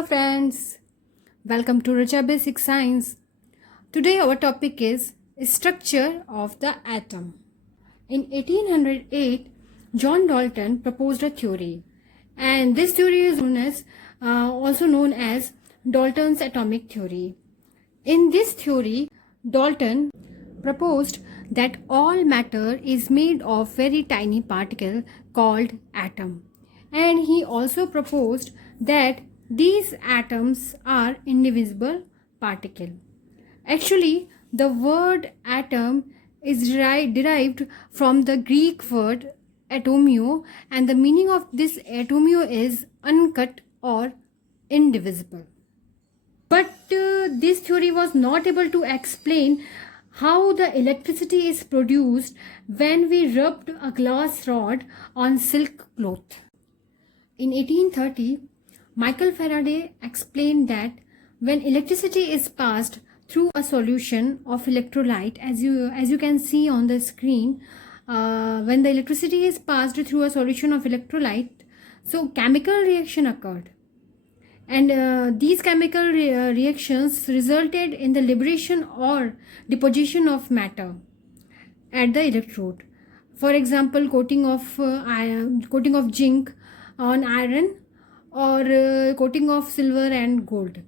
Hello friends, welcome to Raja Basic Science. Today our topic is structure of the atom. In 1808, John Dalton proposed a theory, and this theory is also known as Dalton's atomic theory. In this theory, Dalton proposed that all matter is made of very tiny particle called atom, and he also proposed that these atoms are indivisible particle. Actually, the word atom is derived from the Greek word atomio, and the meaning of this atomio is uncut or indivisible. But this theory was not able to explain how the electricity is produced when we rubbed a glass rod on silk cloth. In 1830, Michael Faraday explained that when electricity is passed through a solution of electrolyte, as you can see on the screen, when the electricity is passed through a solution of electrolyte, so chemical reaction occurred, and these chemical reactions resulted in the liberation or deposition of matter at the electrode. For example, coating of zinc on iron, or coating of silver and gold.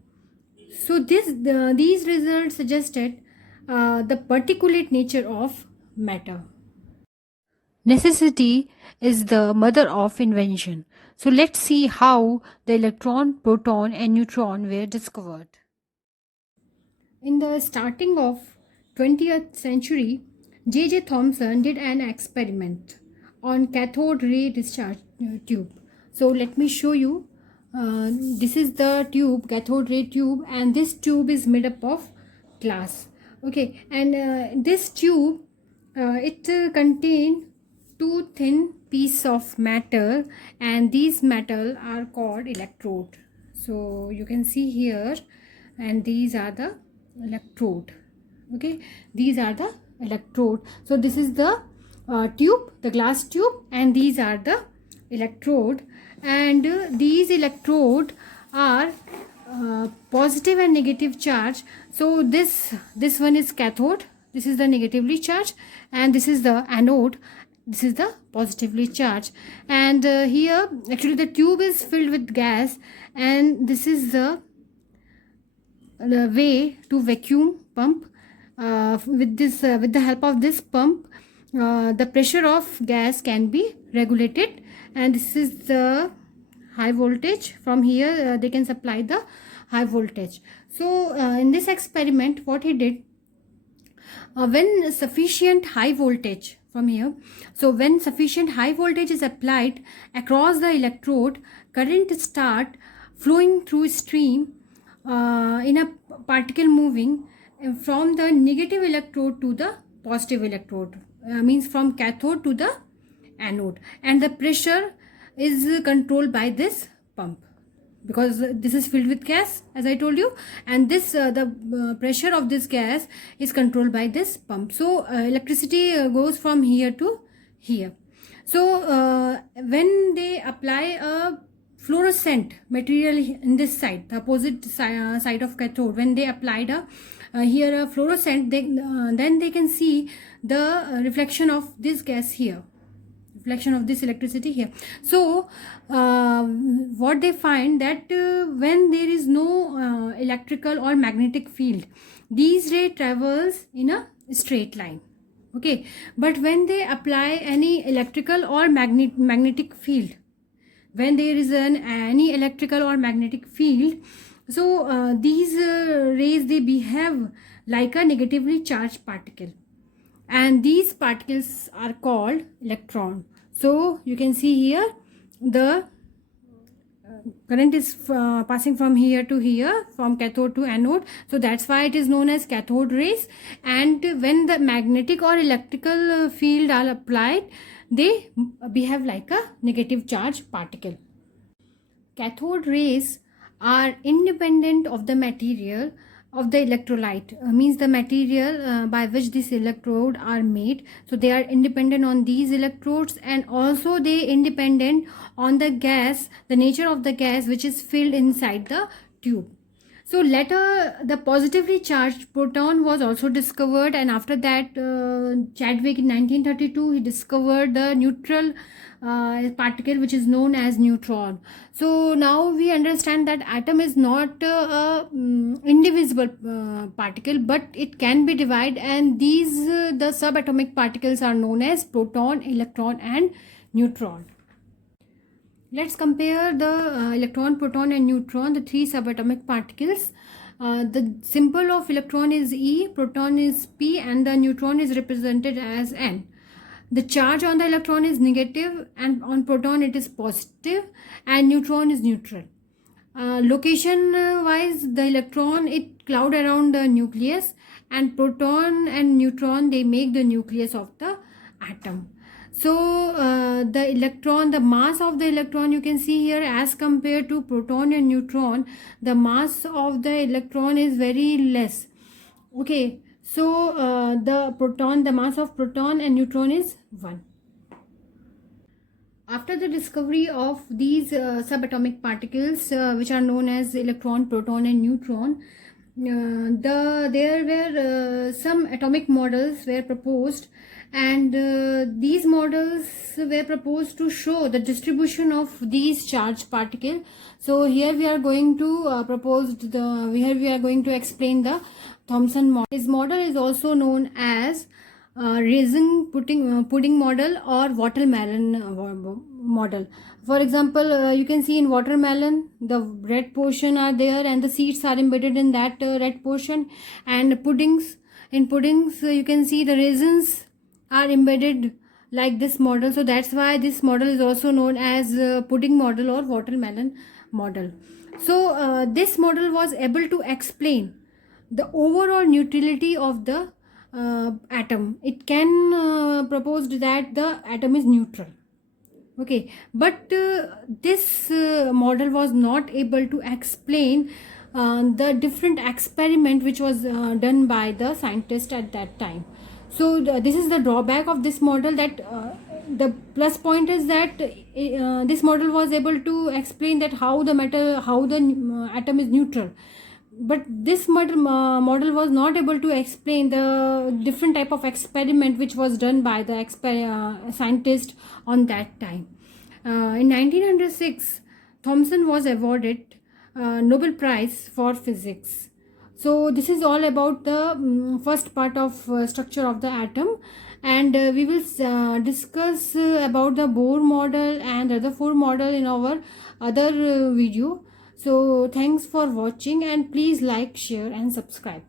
So these results suggested the particulate nature of matter. Necessity is the mother of invention. So let's see how the electron, proton and neutron were discovered. In the starting of 20th century, J.J. Thomson did an experiment on cathode ray discharge tube. So let me show you. This is the tube, cathode ray tube, and this tube is made up of glass. Okay, and this tube, it contains two thin pieces of metal, and these metal are called electrode. So you can see here, and these are the electrode. Okay, these are the electrode. So this is the tube, the glass tube, and these are the electrode, and these electrode are positive and negative charge. So this one is cathode, this is the negatively charged, and this is the anode, this is the positively charged. And here actually the tube is filled with gas, and this is the way to vacuum pump. With the help of this pump, the pressure of gas can be regulated, and this is the high voltage. From here they can supply the high voltage. So in this experiment, what he did, when sufficient high voltage from here, so when sufficient high voltage is applied across the electrode, current start flowing through stream in a particle moving from the negative electrode to the positive electrode, means from cathode to the anode, and the pressure is controlled by this pump, because this is filled with gas, as I told you, and this the pressure of this gas is controlled by this pump. So electricity goes from here to here. So when they apply a fluorescent material in this side, the opposite side of cathode, when they applied here a fluorescent, then they can see the reflection of this gas here, reflection of this electricity here. So what they find, that when there is no electrical or magnetic field, these ray travels in a straight line. Okay, but when they apply any electrical or magnetic field, when there is any electrical or magnetic field, so these rays, they behave like a negatively charged particle, and these particles are called electron. So you can see here the current is passing from here to here, from cathode to anode, so that's why it is known as cathode rays. And when the magnetic or electrical field are applied, they behave like a negative charge particle. Cathode rays are independent of the material of the electrolyte, means the material by which these electrodes are made. So they are independent on these electrodes, and also they independent on the gas, the nature of the gas which is filled inside the tube. So later the positively charged proton was also discovered, and after that Chadwick in 1932 he discovered the neutral particle which is known as neutron. So now we understand that atom is not a indivisible particle, but it can be divided, and these the subatomic particles are known as proton, electron and neutron. Let's compare the electron, proton and neutron, the three subatomic particles. The symbol of electron is E, proton is P, and the neutron is represented as N. The charge on the electron is negative, and on proton it is positive, and neutron is neutral. Location wise, the electron it cloud around the nucleus, and proton and neutron they make the nucleus of the atom. So the electron, the mass of the electron, you can see here, as compared to proton and neutron, the mass of the electron is very less. Okay, so the mass of proton and neutron is 1. After the discovery of these subatomic particles, which are known as electron, proton and neutron, there were some atomic models were proposed, and these models were proposed to show the distribution of these charged particles. So here we are going to here we are going to explain the Thomson model. This model is also known as raisin pudding model or watermelon model. For example, you can see in watermelon the red portion are there and the seeds are embedded in that red portion, and in puddings you can see the raisins are embedded like this model. So that's why this model is also known as pudding model or watermelon model. So this model was able to explain the overall neutrality of the atom. It can proposed that the atom is neutral. Okay, but this model was not able to explain the different experiment which was done by the scientist at that time. So this is the drawback of this model, that the plus point is that this model was able to explain that how the atom is neutral, but this model was not able to explain the different type of experiment which was done by the scientist on that time. In 1906, Thomson was awarded Nobel Prize for Physics. So this is all about the first part of structure of the atom, and we will discuss about the Bohr model and Rutherford model in our other video. So thanks for watching, and please like, share and subscribe.